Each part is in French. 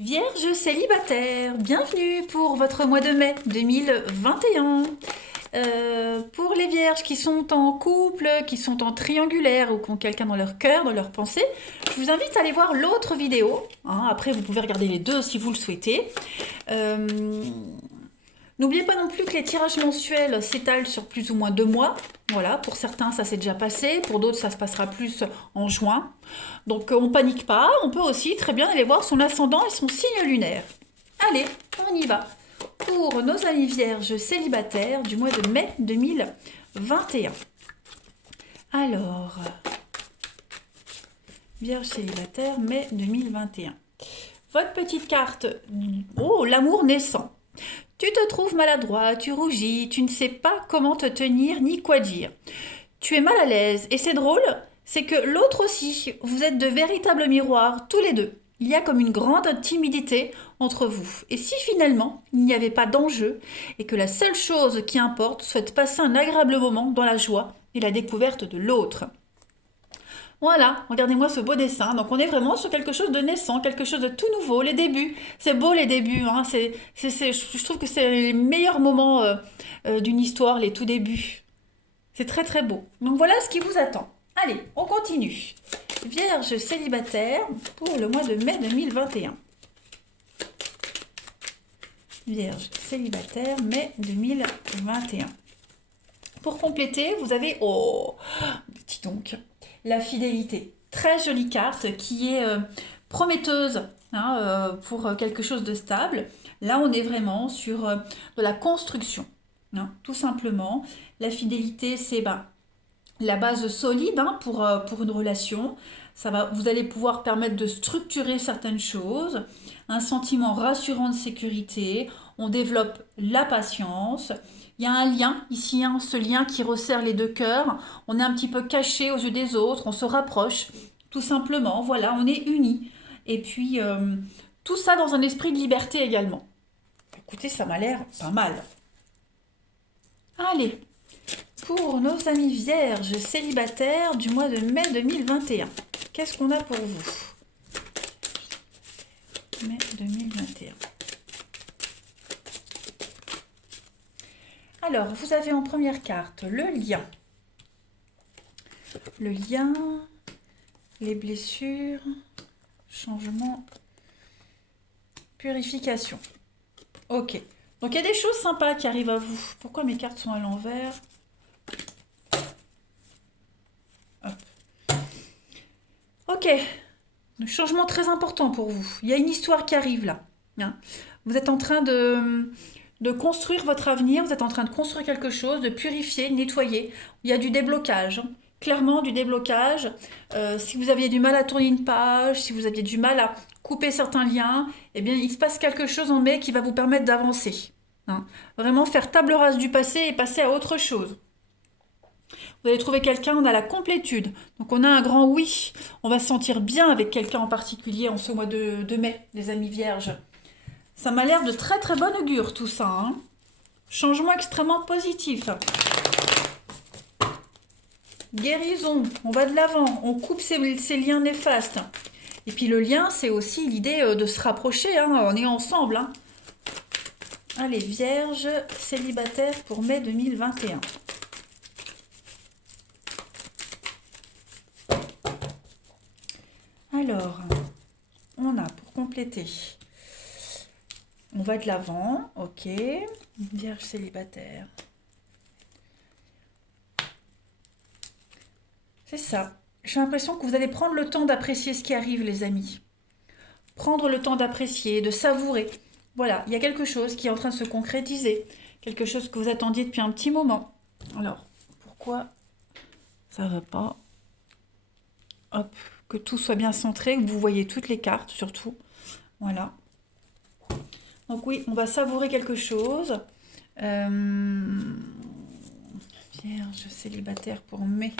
Vierge célibataire, bienvenue pour votre mois de mai 2021. Pour les vierges qui sont en couple, qui sont en triangulaire ou qui ont quelqu'un dans leur cœur, dans leur pensée, je vous invite à aller voir l'autre vidéo. Après, vous pouvez regarder les deux si vous le souhaitez. N'oubliez pas non plus que les tirages mensuels s'étalent sur plus ou moins 2 mois. Voilà, pour certains, ça s'est déjà passé. Pour d'autres, ça se passera plus en juin. Donc, on panique pas. On peut aussi très bien aller voir son ascendant et son signe lunaire. Allez, on y va. Pour nos amis vierges célibataires du mois de mai 2021. Alors, vierge célibataire, mai 2021. Votre petite carte. Oh, l'amour naissant. Tu te trouves maladroit, tu rougis, tu ne sais pas comment te tenir ni quoi dire. Tu es mal à l'aise et c'est drôle, c'est que l'autre aussi, vous êtes de véritables miroirs, tous les deux. Il y a comme une grande timidité entre vous. Et si finalement il n'y avait pas d'enjeu et que la seule chose qui importe soit de passer un agréable moment dans la joie et la découverte de l'autre. Voilà, regardez-moi ce beau dessin. Donc on est vraiment sur quelque chose de naissant, quelque chose de tout nouveau, les débuts. C'est beau les débuts, hein. Je trouve que c'est les meilleurs moments d'une histoire, les tout débuts. C'est très très beau. Donc voilà ce qui vous attend. Allez, on continue. Vierge célibataire pour le mois de mai 2021. Vierge célibataire, mai 2021. Pour compléter, vous avez... Oh, dis donc, la fidélité. Très jolie carte qui est prometteuse pour quelque chose de stable. Là, on est vraiment sur de la construction. Tout simplement. La fidélité, c'est la base solide pour une relation. Vous allez pouvoir permettre de structurer certaines choses. Un sentiment rassurant de sécurité. On développe la patience. Il y a un lien ici, ce lien qui resserre les deux cœurs. On est un petit peu caché aux yeux des autres, on se rapproche, tout simplement. Voilà, on est unis. Et puis, tout ça dans un esprit de liberté également. Écoutez, ça m'a l'air pas mal. Allez, pour nos amis vierges célibataires du mois de mai 2021, qu'est-ce qu'on a pour vous? Mai 2021. Alors, vous avez en première carte le lien. Le lien, les blessures, changement, purification. Ok. Donc, il y a des choses sympas qui arrivent à vous. Pourquoi mes cartes sont à l'envers? Ok. Un changement très important pour vous. Il y a une histoire qui arrive là. Vous êtes en train de construire votre avenir, vous êtes en train de construire quelque chose, de purifier, de nettoyer. Il y a du déblocage, clairement du déblocage. Si vous aviez du mal à tourner une page, si vous aviez du mal à couper certains liens, eh bien il se passe quelque chose en mai qui va vous permettre d'avancer. Vraiment faire table rase du passé et passer à autre chose. Vous allez trouver quelqu'un, on a la complétude. Donc on a un grand oui. On va se sentir bien avec quelqu'un en particulier en ce mois de mai, les amis vierges. Ça m'a l'air de très très bon augure tout ça. Changement extrêmement positif. Guérison, on va de l'avant, on coupe ces liens néfastes. Et puis le lien, c'est aussi l'idée de se rapprocher, on est ensemble. Allez, vierge célibataire pour mai 2021. Alors, on a pour compléter... On va de l'avant, ok. Vierge célibataire. C'est ça. J'ai l'impression que vous allez prendre le temps d'apprécier ce qui arrive, les amis. Prendre le temps d'apprécier, de savourer. Voilà, il y a quelque chose qui est en train de se concrétiser. Quelque chose que vous attendiez depuis un petit moment. Alors, pourquoi ça va pas? Hop, que tout soit bien centré, que vous voyez toutes les cartes, surtout. Voilà. Donc oui, on va savourer quelque chose. Vierge célibataire pour mai.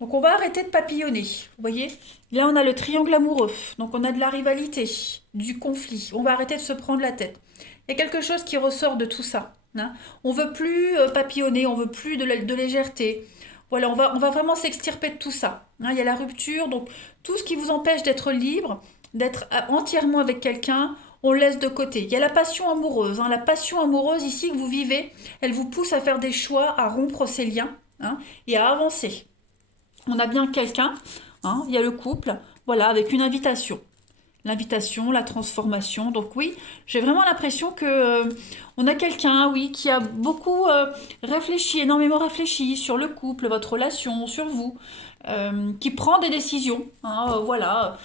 Donc on va arrêter de papillonner, vous voyez? Là on a le triangle amoureux, donc on a de la rivalité, du conflit. On va arrêter de se prendre la tête. Il y a quelque chose qui ressort de tout ça. On veut plus papillonner, on veut plus de légèreté. Voilà, on va vraiment s'extirper de tout ça. Il y a la rupture, donc tout ce qui vous empêche d'être libre, d'être entièrement avec quelqu'un, on le laisse de côté. Il y a la passion amoureuse. Hein. La passion amoureuse ici que vous vivez, elle vous pousse à faire des choix, à rompre ces liens, hein, et à avancer. On a bien quelqu'un, hein, il y a le couple, voilà, avec une invitation. L'invitation, la transformation. Donc oui, j'ai vraiment l'impression que on a quelqu'un, oui, qui a beaucoup réfléchi, énormément réfléchi sur le couple, votre relation, sur vous, qui prend des décisions. Hein, voilà,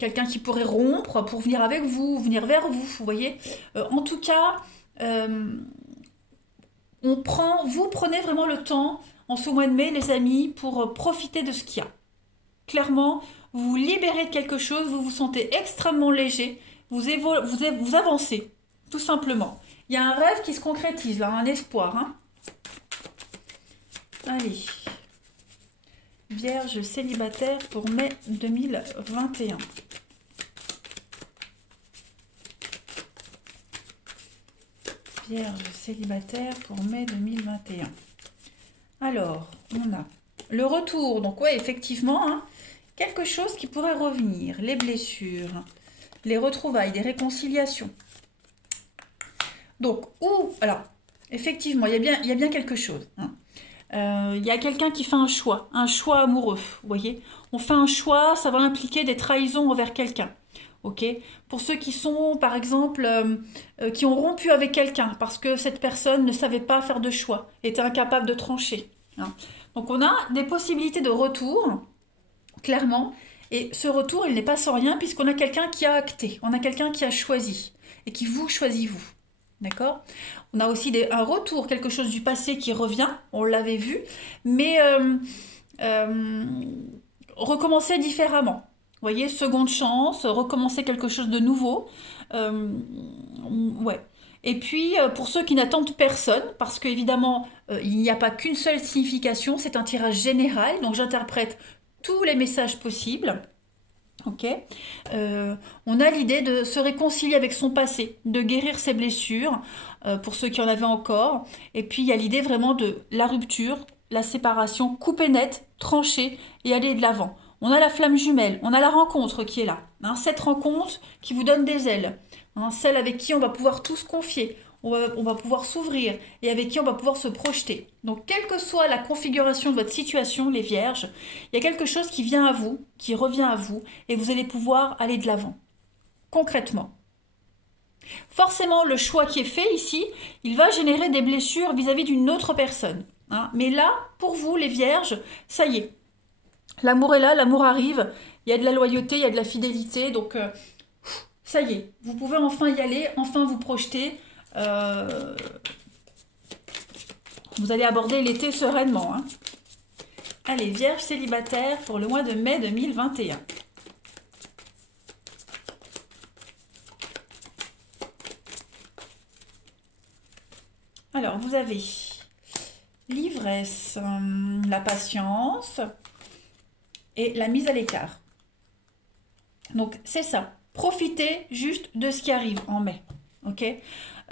quelqu'un qui pourrait rompre pour venir avec vous, venir vers vous. Vous voyez. En tout cas, vous prenez vraiment le temps en ce mois de mai, les amis, pour profiter de ce qu'il y a. Clairement, vous vous libérez de quelque chose, vous vous sentez extrêmement léger, vous avancez, tout simplement. Il y a un rêve qui se concrétise là, un espoir. Hein. Allez. Vierge célibataire pour mai 2021. Vierge célibataire pour mai 2021. Alors, on a le retour. Donc, ouais, effectivement, hein, quelque chose qui pourrait revenir. Les blessures, les retrouvailles, des réconciliations. Donc, alors, effectivement, il y a bien quelque chose. Hein. Il y a quelqu'un qui fait un choix amoureux, vous voyez. On fait un choix, ça va impliquer des trahisons envers quelqu'un. Ok. Pour ceux qui sont, par exemple, qui ont rompu avec quelqu'un parce que cette personne ne savait pas faire de choix, était incapable de trancher. Hein. Donc on a des possibilités de retour, clairement, et ce retour, il n'est pas sans rien puisqu'on a quelqu'un qui a acté, on a quelqu'un qui a choisi et qui vous choisit vous. D'accord. On a aussi un retour, quelque chose du passé qui revient, on l'avait vu, mais recommencer différemment. Vous voyez, seconde chance, recommencer quelque chose de nouveau. Ouais. Et puis, pour ceux qui n'attendent personne, parce qu'évidemment, il n'y a pas qu'une seule signification, c'est un tirage général, donc j'interprète tous les messages possibles. Ok. On a l'idée de se réconcilier avec son passé, de guérir ses blessures, pour ceux qui en avaient encore. Et puis il y a l'idée vraiment de la rupture, la séparation, couper net, trancher et aller de l'avant. On a la flamme jumelle, on a la rencontre qui est là. Hein, cette rencontre qui vous donne des ailes. Hein, celle avec qui on va pouvoir tout se confier. On va pouvoir s'ouvrir et avec qui on va pouvoir se projeter. Donc, quelle que soit la configuration de votre situation, les vierges, il y a quelque chose qui vient à vous, qui revient à vous, et vous allez pouvoir aller de l'avant. Concrètement. Forcément, le choix qui est fait ici, il va générer des blessures vis-à-vis d'une autre personne. Hein. Mais là, pour vous, les vierges, ça y est. L'amour est là, l'amour arrive, il y a de la loyauté, il y a de la fidélité, donc ça y est, vous pouvez enfin y aller, enfin vous projeter. Vous allez aborder l'été sereinement. Hein. Allez, Vierge célibataire pour le mois de mai 2021. Alors, vous avez l'ivresse, la patience et la mise à l'écart. Donc, c'est ça. Profitez juste de ce qui arrive en mai. Ok.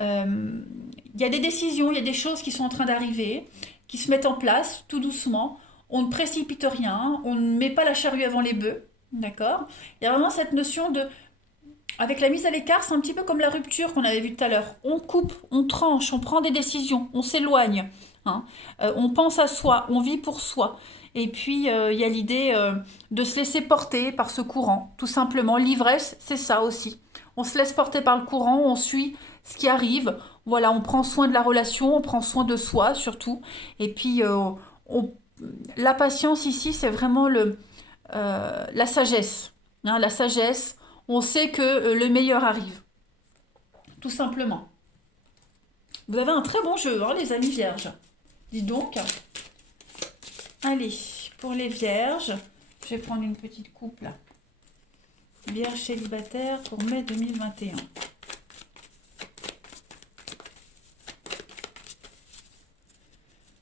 Il y a des décisions, il y a des choses qui sont en train d'arriver, qui se mettent en place tout doucement. On ne précipite rien, on ne met pas la charrue avant les bœufs, d'accord. Il y a vraiment cette notion de... Avec la mise à l'écart, c'est un petit peu comme la rupture qu'on avait vue tout à l'heure. On coupe, on tranche, on prend des décisions, on s'éloigne. Hein. On pense à soi, on vit pour soi. Et puis, il y a l'idée de se laisser porter par ce courant, tout simplement. L'ivresse, c'est ça aussi. On se laisse porter par le courant, on suit ce qui arrive. Voilà, on prend soin de la relation, on prend soin de soi surtout. Et puis, la patience ici, c'est vraiment la sagesse. Hein, la sagesse, on sait que le meilleur arrive. Tout simplement. Vous avez un très bon jeu, hein, les amis vierges. Dis donc. Allez, pour les vierges, je vais prendre une petite coupe là. Vierge célibataire pour mai 2021.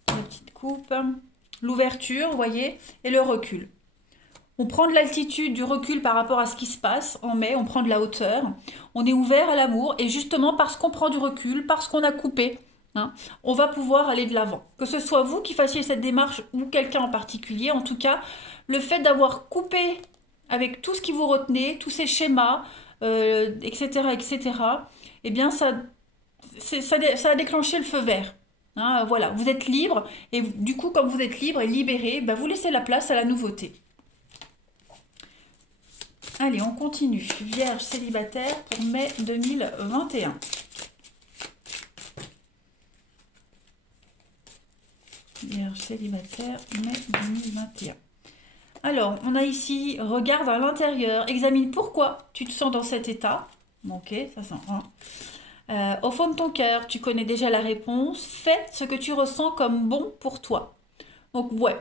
La petite coupe, l'ouverture, vous voyez, et le recul. On prend de l'altitude, du recul par rapport à ce qui se passe en mai, on prend de la hauteur, on est ouvert à l'amour, et justement parce qu'on prend du recul, parce qu'on a coupé, hein, on va pouvoir aller de l'avant. Que ce soit vous qui fassiez cette démarche ou quelqu'un en particulier, en tout cas, le fait d'avoir coupé avec tout ce qui vous retenez, tous ces schémas, etc., etc., eh bien, ça a déclenché le feu vert. Hein, voilà, vous êtes libre, et du coup, comme vous êtes libre et libéré, ben, vous laissez la place à la nouveauté. Allez, on continue. Vierge célibataire pour mai 2021. Vierge célibataire, mai 2021. Alors, on a ici, regarde à l'intérieur, examine pourquoi tu te sens dans cet état. Ok, ça sent un. Au fond de ton cœur, tu connais déjà la réponse. Fais ce que tu ressens comme bon pour toi. Donc, ouais,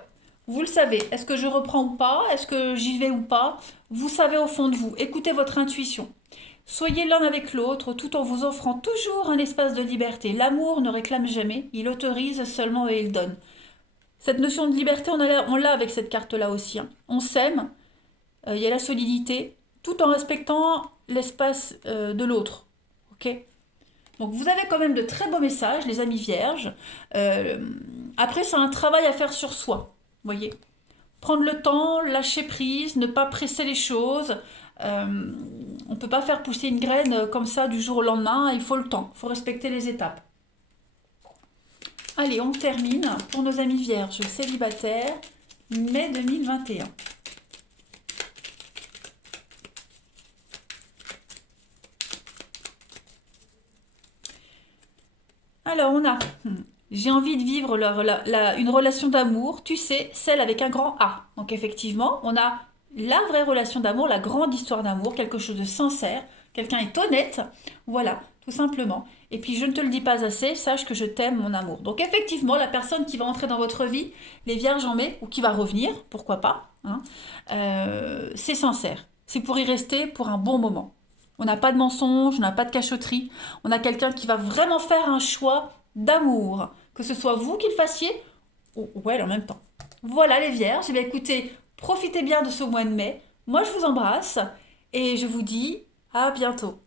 vous le savez. Est-ce que je reprends ou pas? Est-ce que j'y vais ou pas? Vous savez au fond de vous. Écoutez votre intuition. Soyez l'un avec l'autre tout en vous offrant toujours un espace de liberté. L'amour ne réclame jamais, il autorise seulement et il donne. Cette notion de liberté, on l'a avec cette carte-là aussi. Hein. On s'aime, il y a la solidité, tout en respectant l'espace de l'autre. Ok? Donc vous avez quand même de très beaux messages, les amis vierges. Après, c'est un travail à faire sur soi. Voyez? Prendre le temps, lâcher prise, ne pas presser les choses. On ne peut pas faire pousser une graine comme ça du jour au lendemain, il faut le temps, il faut respecter les étapes. Allez, on termine pour nos amis vierges célibataires, mai 2021. Alors, on a j'ai envie de vivre une relation d'amour, tu sais, celle avec un grand A. Donc, effectivement, on a la vraie relation d'amour, la grande histoire d'amour, quelque chose de sincère, quelqu'un est honnête, voilà, tout simplement. Et puis je ne te le dis pas assez, sache que je t'aime mon amour. Donc effectivement, la personne qui va entrer dans votre vie, les vierges en mai, ou qui va revenir, pourquoi pas, hein, c'est sincère. C'est pour y rester pour un bon moment. On n'a pas de mensonge, on n'a pas de cachotterie, on a quelqu'un qui va vraiment faire un choix d'amour, que ce soit vous qui le fassiez, ou elle en même temps. Voilà les vierges, eh bien, écoutez, profitez bien de ce mois de mai. Moi, je vous embrasse et je vous dis à bientôt.